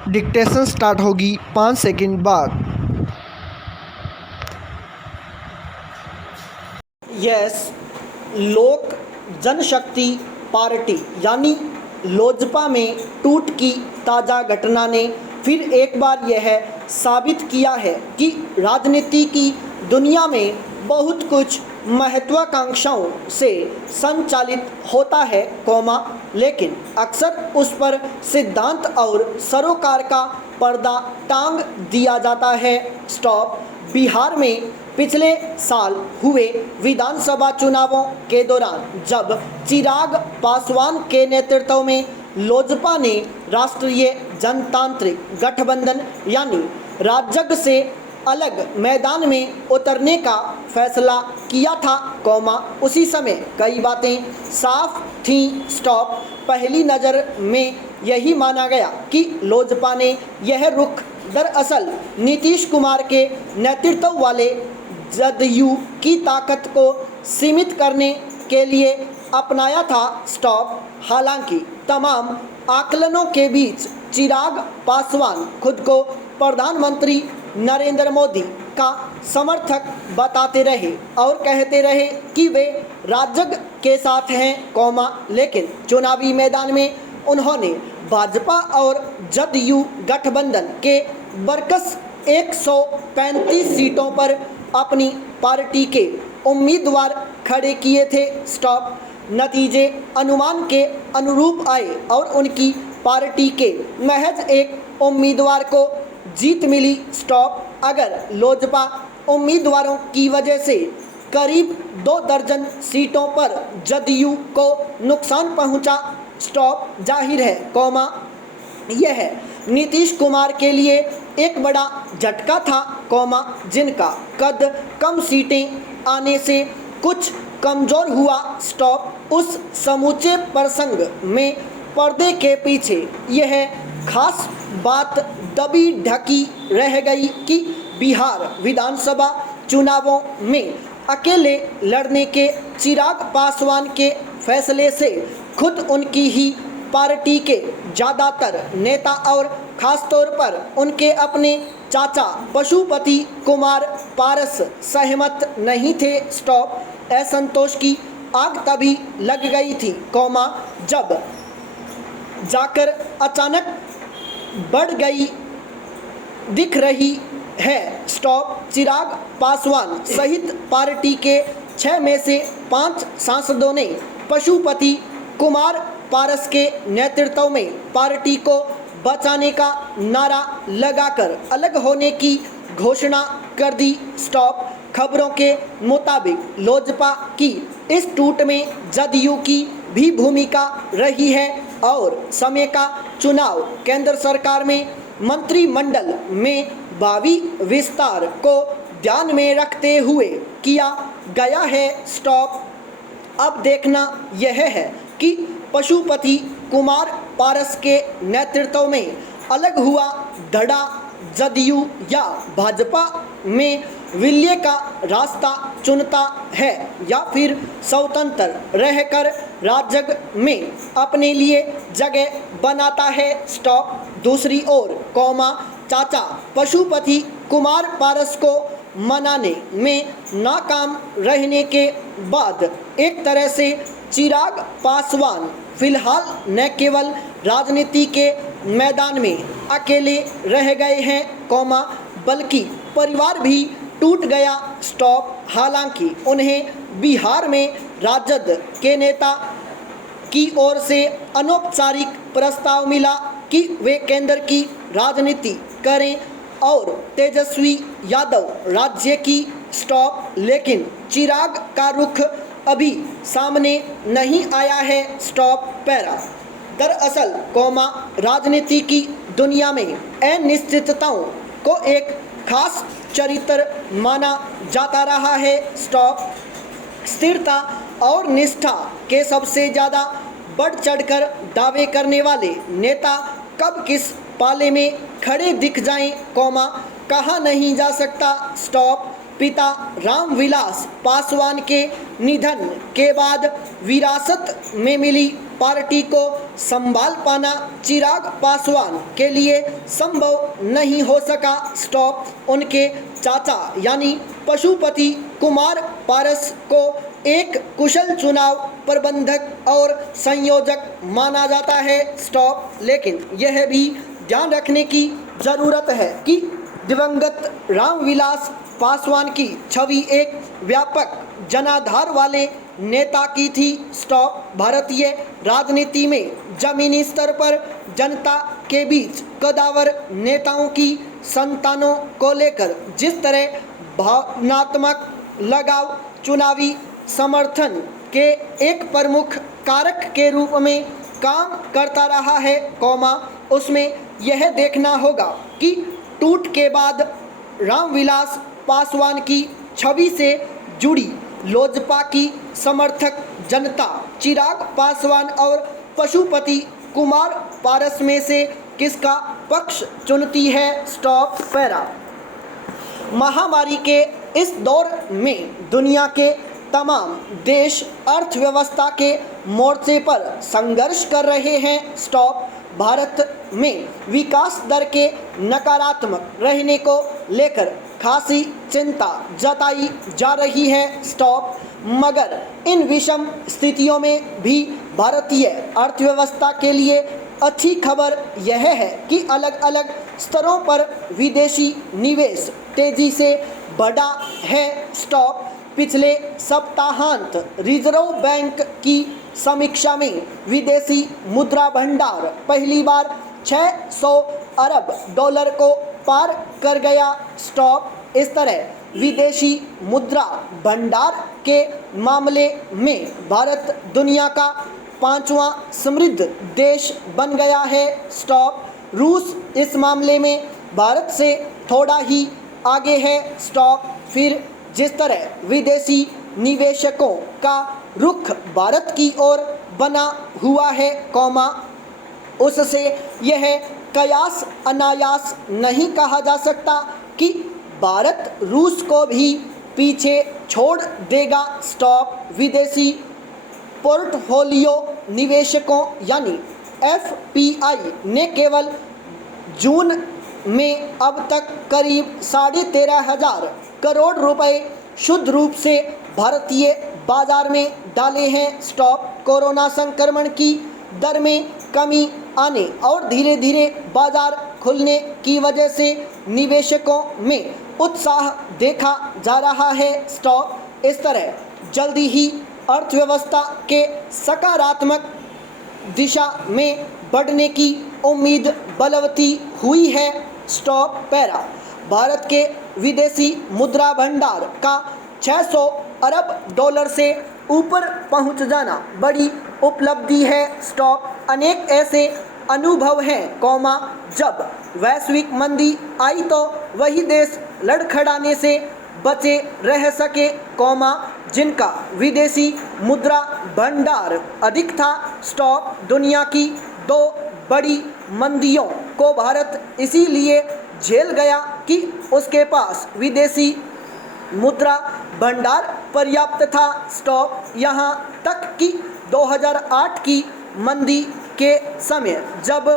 Dictation start होगी 5 second बाद। Yes, लोक जनशक्ति पार्टी यानी लोजपा में टूट की ताज़ा घटना ने फिर एक बार यह साबित किया है कि राजनीति की दुनिया में बहुत कुछ महत्वाकांक्षाओं से संचालित होता है लेकिन अक्सर उस पर सिद्धांत और सरोकार का पर्दा टांग दिया जाता है। बिहार में पिछले साल हुए विधानसभा चुनावों के दौरान जब चिराग पासवान के नेतृत्व में लोजपा ने राष्ट्रीय जनतांत्रिक गठबंधन यानी राजग से अलग मैदान में उतरने का फैसला किया था उसी समय कई बातें साफ थीं। पहली नज़र में यही माना गया कि लोजपा ने यह रुख दरअसल नीतीश कुमार के नेतृत्व वाले जदयू की ताकत को सीमित करने के लिए अपनाया था। हालांकि तमाम आकलनों के बीच चिराग पासवान खुद को प्रधानमंत्री नरेंद्र मोदी का समर्थक बताते रहे और कहते रहे कि वे राजग के साथ हैं लेकिन चुनावी मैदान में उन्होंने भाजपा और जदयू गठबंधन के बरकस 135 सीटों पर अपनी पार्टी के उम्मीदवार खड़े किए थे। नतीजे अनुमान के अनुरूप आए और उनकी पार्टी के महज एक उम्मीदवार को जीत मिली। अगर लोजपा उम्मीदवारों की वजह से करीब 2 दर्जन सीटों पर जदयू को नुकसान पहुंचा। जाहिर है यह नीतीश कुमार के लिए एक बड़ा झटका था जिनका कद कम सीटें आने से कुछ कमज़ोर हुआ। उस समूचे प्रसंग में पर्दे के पीछे यह खास बात दबी ढकी रह गई कि बिहार विधानसभा चुनावों में अकेले लड़ने के चिराग पासवान के फैसले से खुद उनकी ही पार्टी के ज़्यादातर नेता और ख़ासतौर पर उनके अपने चाचा पशुपति कुमार पारस सहमत नहीं थे। असंतोष की आग तभी लग गई थी जब जाकर अचानक बढ़ गई दिख रही है। चिराग पासवान सहित पार्टी के 6 में से 5 सांसदों ने पशुपति कुमार पारस के नेतृत्व में पार्टी को बचाने का नारा लगाकर अलग होने की घोषणा कर दी। खबरों के मुताबिक लोजपा की इस टूट में जदयू की भी भूमिका रही है और समय का चुनाव केंद्र सरकार में मंत्रिमंडल में भावी विस्तार को ध्यान में रखते हुए किया गया है। अब देखना यह है कि पशुपति कुमार पारस के नेतृत्व में अलग हुआ धड़ा जदयू या भाजपा में विलय का रास्ता चुनता है या फिर स्वतंत्र रहकर राजग में अपने लिए जगह बनाता है। दूसरी ओर चाचा पशुपति कुमार पारस को मनाने में नाकाम रहने के बाद एक तरह से चिराग पासवान फिलहाल न केवल राजनीति के मैदान में अकेले रह गए हैं बल्कि परिवार भी टूट गया। हालांकि उन्हें बिहार में राजद के नेता की ओर से अनौपचारिक प्रस्ताव मिला कि वे केंद्र की राजनीति करें और तेजस्वी यादव राज्य की। लेकिन चिराग का रुख अभी सामने नहीं आया है। दरअसल राजनीति की दुनिया में अनिश्चितताओं को एक खास चरित्र माना जाता रहा है। स्थिरता और निष्ठा के सबसे ज़्यादा बढ़ चढ़कर दावे करने वाले नेता कब किस पाले में खड़े दिख जाएं कहा नहीं जा सकता। पिता रामविलास पासवान के निधन के बाद विरासत में मिली पार्टी को संभाल पाना चिराग पासवान के लिए संभव नहीं हो सका। स्टॉप। उनके चाचा यानी पशुपति कुमार पारस को एक कुशल चुनाव प्रबंधक और संयोजक माना जाता है। स्टॉप। लेकिन यह भी ध्यान रखने की ज़रूरत है कि दिवंगत रामविलास पासवान की छवि एक व्यापक जनाधार वाले नेता की थी। स्टॉप। भारतीय राजनीति में जमीनी स्तर पर जनता के बीच कदावर नेताओं की संतानों को लेकर जिस तरह भावनात्मक लगाव चुनावी समर्थन के एक प्रमुख कारक के रूप में काम करता रहा है, उसमें यह देखना होगा कि टूट के बाद रामविलास पासवान की छवि से जुड़ी लोजपा की समर्थक जनता चिराग पासवान और पशुपति कुमार पारस में से किसका पक्ष चुनती है। स्टॉप। पैरा। महामारी के इस दौर में दुनिया के तमाम देश अर्थव्यवस्था के मोर्चे पर संघर्ष कर रहे हैं। स्टॉप। भारत में विकास दर के नकारात्मक रहने को लेकर खासी चिंता जताई जा रही है। स्टॉप। मगर इन विषम स्थितियों में भी भारतीय अर्थव्यवस्था के लिए अच्छी खबर यह है कि अलग अलग स्तरों पर विदेशी निवेश तेजी से बढ़ा है। स्टॉप। पिछले सप्ताहांत रिजर्व बैंक की समीक्षा में विदेशी मुद्रा भंडार पहली बार 600 अरब डॉलर को पार कर गया। स्टॉप। इस तरह विदेशी मुद्रा भंडार के मामले में भारत दुनिया का 5वां समृद्ध देश बन गया है। स्टॉप। रूस इस मामले में भारत से थोड़ा ही आगे है। स्टॉप। फिर जिस तरह विदेशी निवेशकों का रुख भारत की ओर बना हुआ है, उससे यह कयास अनायास नहीं कहा जा सकता कि भारत रूस को भी पीछे छोड़ देगा। स्टॉप। विदेशी पोर्टफोलियो निवेशकों यानी एफपीआई ने केवल जून में अब तक करीब 13,500 करोड़ रुपए शुद्ध रूप से भारतीय बाजार में डाले हैं। स्टॉप। कोरोना संक्रमण की दर में कमी आने और धीरे धीरे बाजार खुलने की वजह से निवेशकों में उत्साह देखा जा रहा है। स्टॉप। इस तरह जल्दी ही अर्थव्यवस्था के सकारात्मक दिशा में बढ़ने की उम्मीद बलवती हुई है। स्टॉप। पैरा। भारत के विदेशी मुद्रा भंडार का 600 अरब डॉलर से ऊपर पहुंच जाना बड़ी उपलब्धि है। स्टॉप। अनेक ऐसे अनुभव हैं, जब वैश्विक मंदी आई तो वही देश लड़खड़ाने से बचे रह सके, जिनका विदेशी मुद्रा भंडार अधिक था। स्टॉप। दुनिया की 2 बड़ी मंदियों को भारत इसीलिए झेल गया कि उसके पास विदेशी मुद्रा भंडार पर्याप्त था। स्टॉप। यहाँ तक कि 2008 की मंदी के समय जब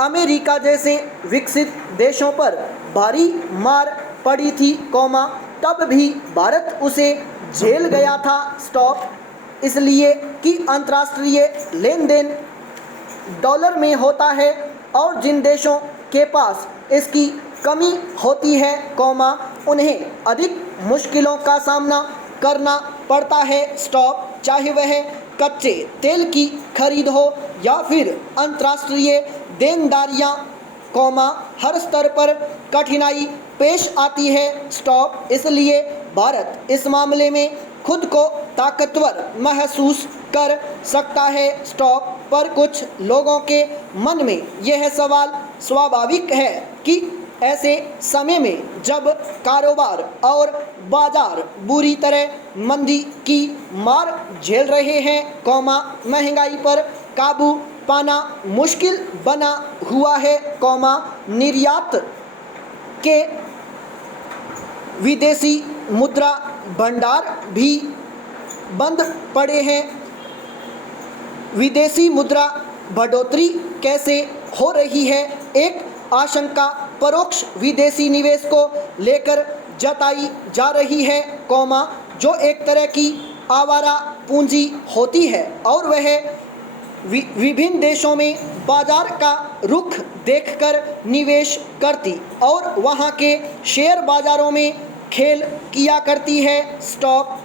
अमेरिका जैसे विकसित देशों पर भारी मार पड़ी थी, तब भी भारत उसे झेल गया था। स्टॉप। इसलिए कि अंतर्राष्ट्रीय लेन देन डॉलर में होता है और जिन देशों के पास इसकी कमी होती है, उन्हें अधिक मुश्किलों का सामना करना पड़ता है। स्टॉप। चाहे वह कच्चे तेल की खरीद हो या फिर अंतर्राष्ट्रीय देनदारियाँ, हर स्तर पर कठिनाई पेश आती है। स्टॉप। इसलिए भारत इस मामले में खुद को ताकतवर महसूस कर सकता है। स्टॉप। पर कुछ लोगों के मन में यह सवाल स्वाभाविक है कि ऐसे समय में जब कारोबार और बाजार बुरी तरह मंदी की मार झेल रहे हैं, महंगाई पर काबू पाना मुश्किल बना हुआ है, निर्यात के विदेशी मुद्रा भंडार भी बंद पड़े हैं, विदेशी मुद्रा बढ़ोतरी कैसे हो रही है, एक आशंका परोक्ष विदेशी निवेश को लेकर जताई जा रही है, जो एक तरह की आवारा पूंजी होती है और वह विभिन्न देशों में बाजार का रुख देखकर निवेश करती और वहां के शेयर बाजारों में खेल किया करती है। स्टॉक